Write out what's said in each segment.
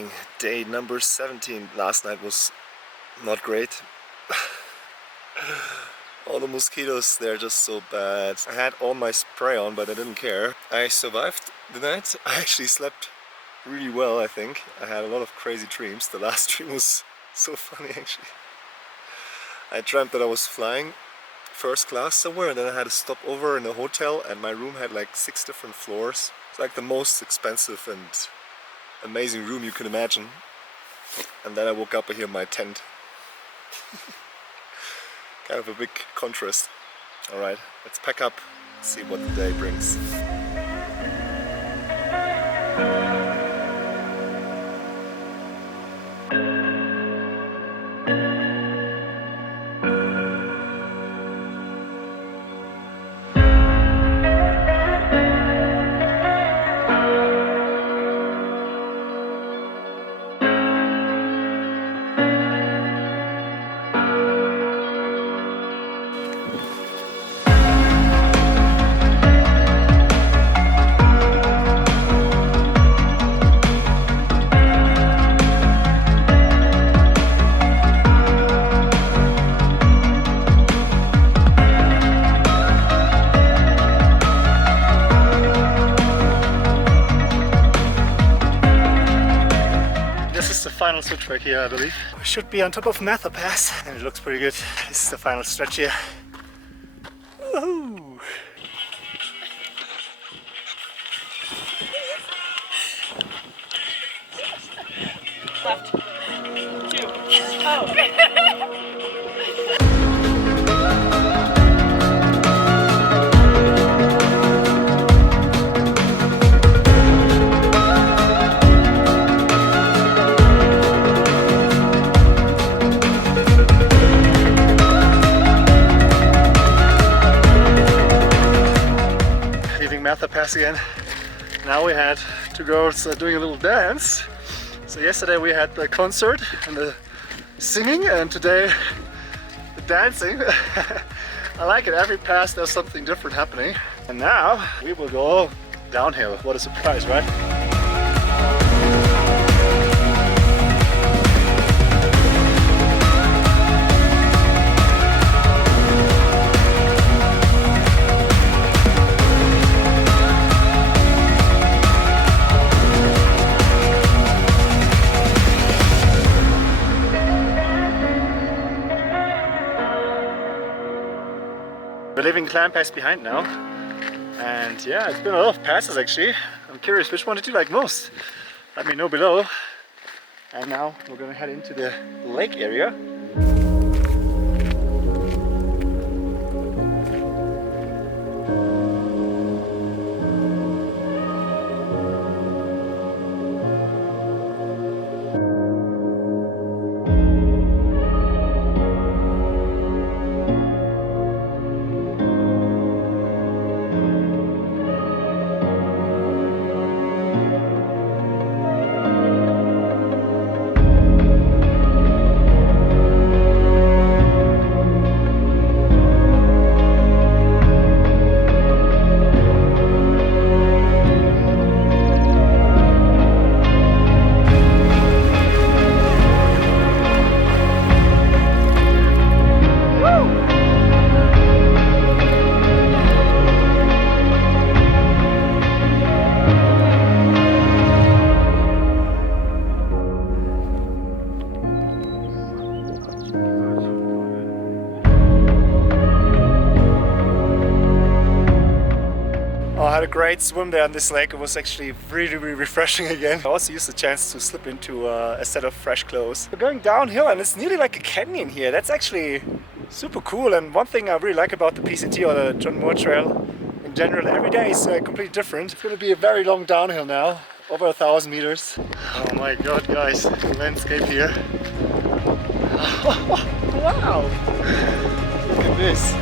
morning, day number 17. Last night was not great. All the mosquitoes, they're just so bad. I had all my spray on, but I didn't care. I survived the night. I actually slept really well, I think. I had a lot of crazy dreams. The last dream was so funny, actually. I dreamt that I was flying first class somewhere, and then I had to stop over in a hotel, and my room had like 6 different floors. It's like the most expensive and amazing room you can imagine. And then I woke up here in my tent. Kind of a big contrast. Alright, let's pack up, see what the day brings. Final switch back here, I believe. We should be on top of Muir Pass, and it looks pretty good. This is the final stretch here. Woohoo! Left. 2. Oh. Muir Pass again. Now we had to go doing a little dance. So yesterday we had the concert and the singing, and today the dancing. I like it. Every pass there's something different happening. And now we will go downhill. What a surprise, right? We're leaving Climb Pass behind now, and yeah, it's been a lot of passes actually. I'm curious, which one did you like most? Let me know below. And now we're gonna head into the lake area. I had a great swim there on this lake. It was actually really refreshing again. I also used the chance to slip into a set of fresh clothes. We're going downhill and it's nearly like a canyon here. That's actually super cool, and one thing I really like about the PCT or the John Muir Trail in general, every day is completely different. It's going to be a very long downhill now, over 1,000 meters. Oh my god guys, the landscape here. Wow! Look at this.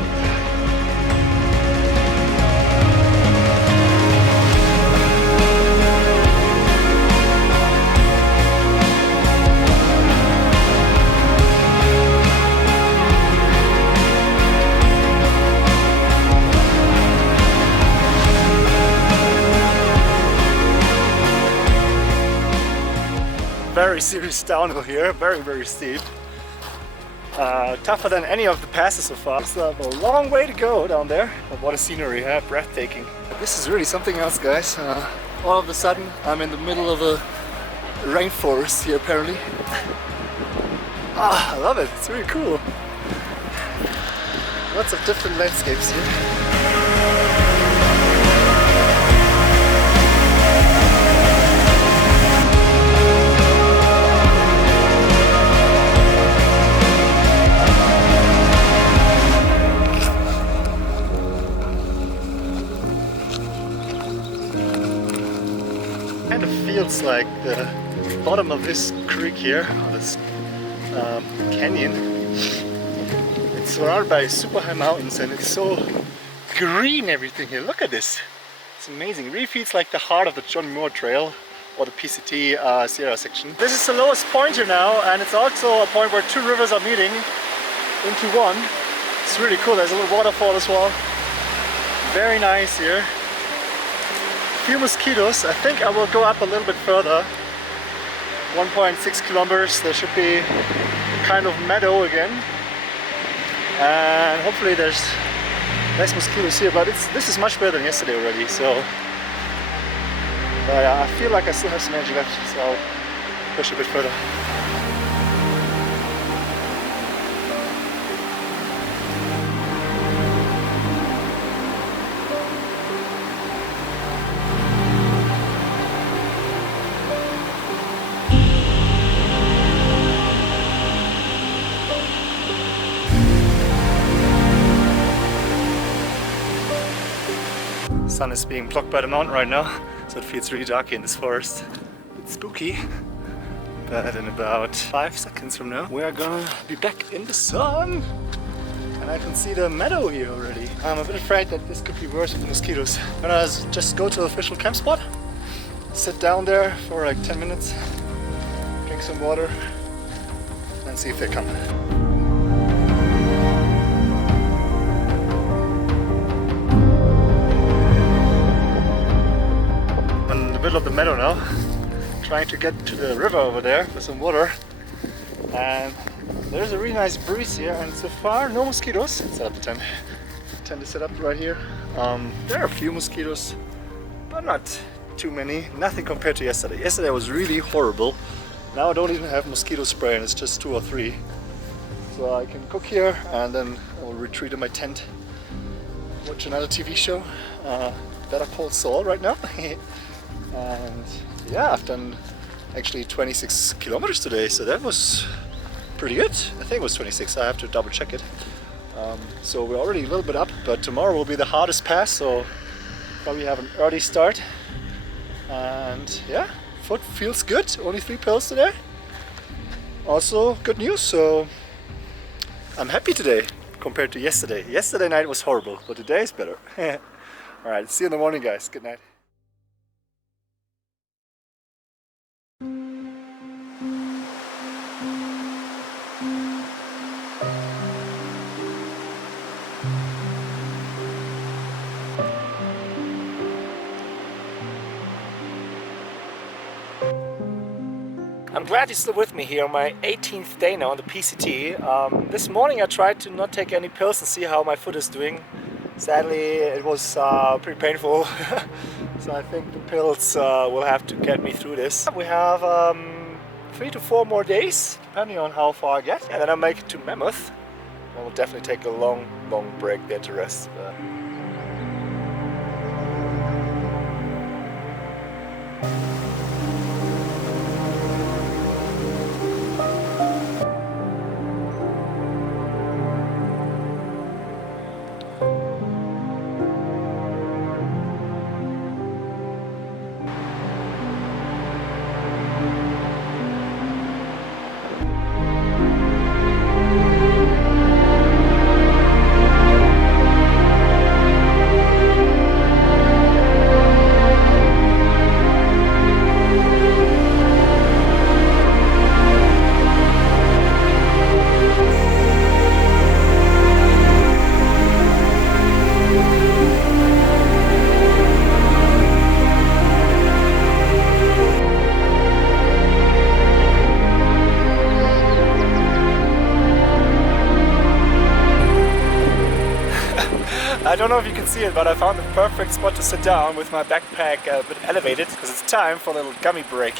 very serious downhill here, very steep. Tougher than any of the passes so far. It's a long way to go down there, but what a scenery, huh? Breathtaking. This is really something else, guys. All of a sudden I'm in the middle of a rainforest here apparently. Ah, I love it, it's really cool. Lots of different landscapes here. Kind of feels like the bottom of this creek here, or this canyon. It's surrounded by super high mountains and it's so green everything here. Look at this. It's amazing. It really feels like the heart of the John Muir Trail or the PCT Sierra section. This is the lowest point here now, and it's also a point where two rivers are meeting into one. It's really cool. There's a little waterfall as well. Very nice here. Few mosquitoes. I think I will go up a little bit further. 1.6 kilometers. There should be a kind of meadow again, and hopefully there's less mosquitoes here. But this is much better than yesterday already. So, but I feel like I still have some energy left, so I'll push a bit further. The sun is being blocked by the mountain right now, so it feels really dark in this forest. It's spooky, but in about 5 seconds from now we are gonna be back in the sun, and I can see the meadow here already. I'm a bit afraid that this could be worse with the mosquitoes. I'm gonna just go to the official camp spot, sit down there for like 10 minutes, drink some water, and see if they come. Middle of the meadow now, trying to get to the river over there for some water, and there's a really nice breeze here, and so far no mosquitoes. Set up the tent. Tent is set up right here. There are a few mosquitoes, but not too many. Nothing compared to yesterday. Yesterday was really horrible. Now I don't even have mosquito spray, and it's just 2 or 3. So I can cook here, and then I will retreat in my tent, watch another TV show. Better Call Saul right now. And yeah, I've done actually 26 kilometers today, so that was pretty good. I think it was 26, I have to double check it. So we're already a little bit up, but tomorrow will be the hardest pass, so probably have an early start. And yeah, foot feels good, only 3 pills today. Also good news, so I'm happy today compared to yesterday. Yesterday night was horrible, but today is better. Alright, see you in the morning, guys. Good night. I'm glad you're still with me here on my 18th day now on the PCT. This morning I tried to not take any pills and see how my foot is doing. Sadly, it was pretty painful, so I think the pills will have to get me through this. We have 3 to 4 more days, depending on how far I get, and then I'll make it to Mammoth. I will definitely take a long break there to rest. don't know if you can see it, but I found the perfect spot to sit down with my backpack a bit elevated, because it's time for a little gummy break.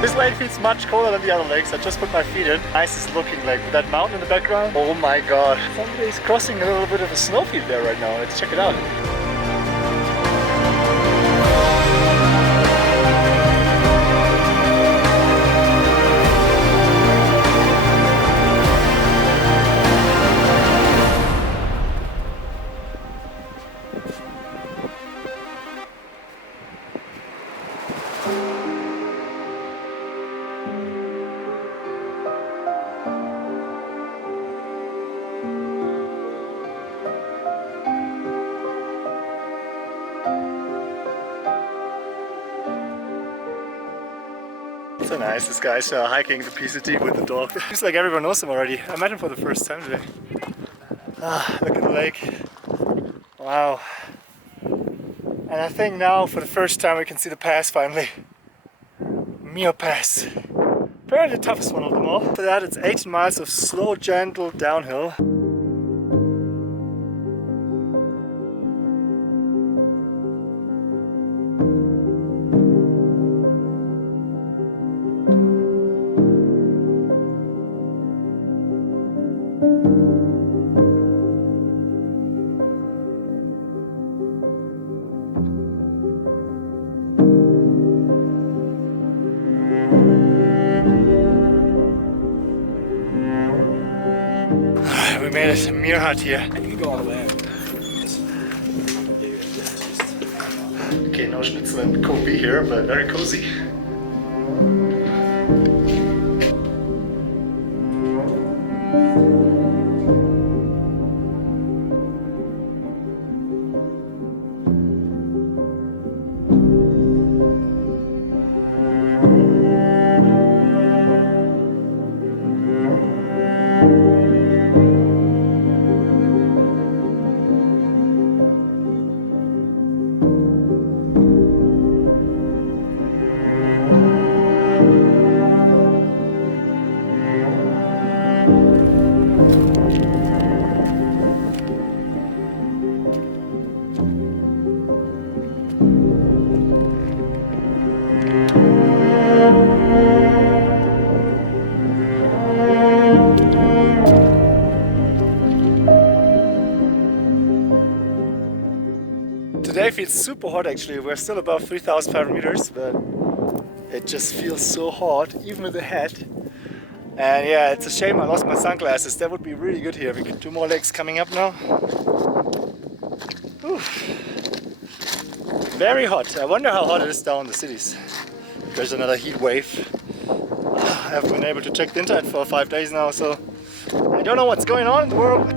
This lake feels much colder than the other lakes. I just put my feet in. Nice is looking like with that mountain in the background. Oh my god. Somebody's crossing a little bit of a snowfield there right now. Let's check it out. So nice, this guy's hiking the PCT with the dog. Seems like everyone knows him already. I met him for the first time today. Ah, look at the lake. Wow. And I think now for the first time we can see the pass finally. Muir Pass. Apparently the toughest one of them all. After that it's 18 miles of slow, gentle downhill. We made it, Muir Hut here. You can go all the way. Okay, no schnitzel and coffee here, but very cozy. Today feels super hot actually. We're still above 3,500 meters, but it just feels so hot, even with the hat. And yeah, it's a shame I lost my sunglasses. That would be really good here. We got 2 more legs coming up now. Oof. Very hot. I wonder how hot it is down in the cities. There's another heat wave. I haven't been able to check the internet for 5 days now, so I don't know what's going on in the world.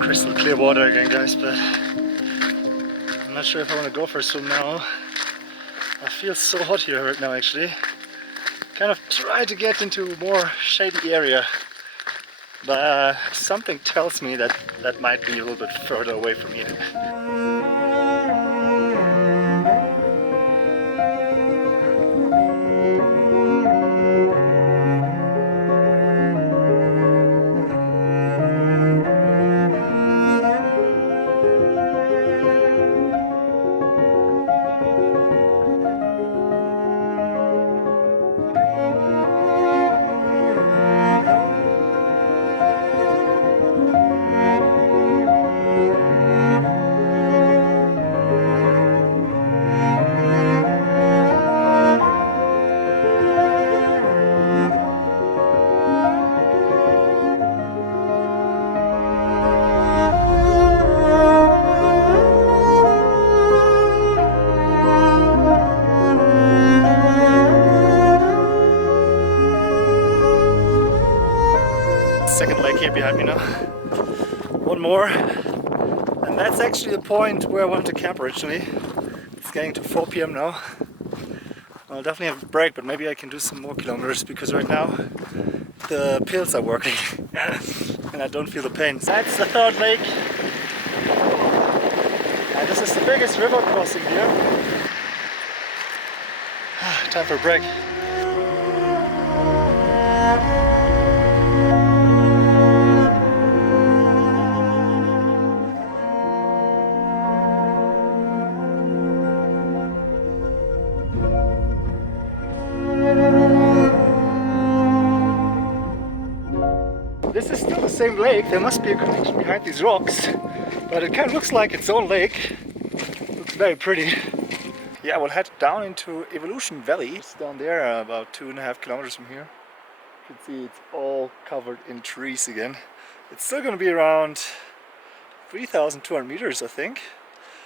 Crystal clear water again, guys, but I'm not sure if I want to go for a swim now. I feel so hot here right now actually. Kind of try to get into a more shady area, but something tells me that that might be a little bit further away from here. here behind me now. One more. And that's actually the point where I wanted to camp originally. It's getting to 4 p.m. now. I'll definitely have a break, but maybe I can do some more kilometers because right now the pills are working and I don't feel the pain. That's the third lake. And this is the biggest river crossing here. Time for a break. This is still the same lake. There must be a connection behind these rocks, but it kind of looks like its own lake. Looks very pretty. Yeah, we'll head down into Evolution Valley. It's down there, about 2.5 kilometers from here. You can see it's all covered in trees again. It's still going to be around 3,200 meters, I think.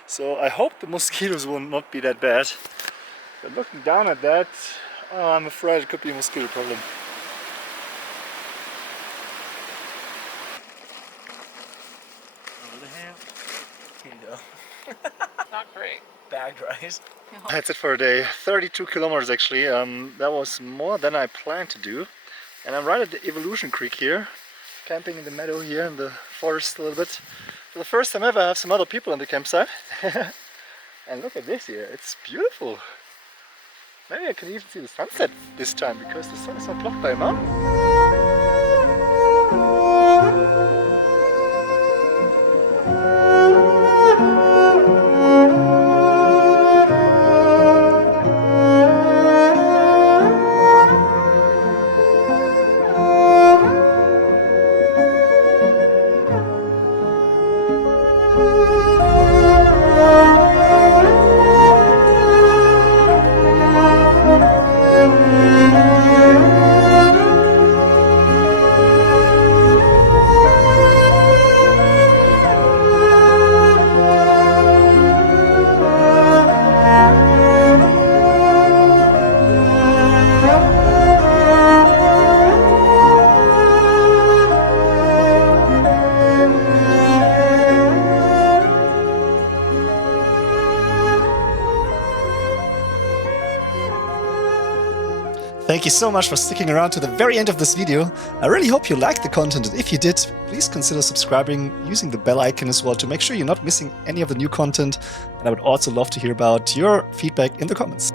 So I hope the mosquitoes will not be that bad. But looking down at that, I'm afraid it could be a mosquito problem. Not great. Bagged rice. That's it for a day. 32 kilometers actually. That was more than I planned to do. And I'm right at the Evolution Creek here. Camping in the meadow here in the forest a little bit. For the first time ever I have some other people on the campsite. And look at this here. It's beautiful. Maybe I can even see the sunset this time because the sun is not blocked by a mountain. Thank you so much for sticking around to the very end of this video. I really hope you liked the content, and if you did, please consider subscribing using the bell icon as well to make sure you're not missing any of the new content. And I would also love to hear about your feedback in the comments.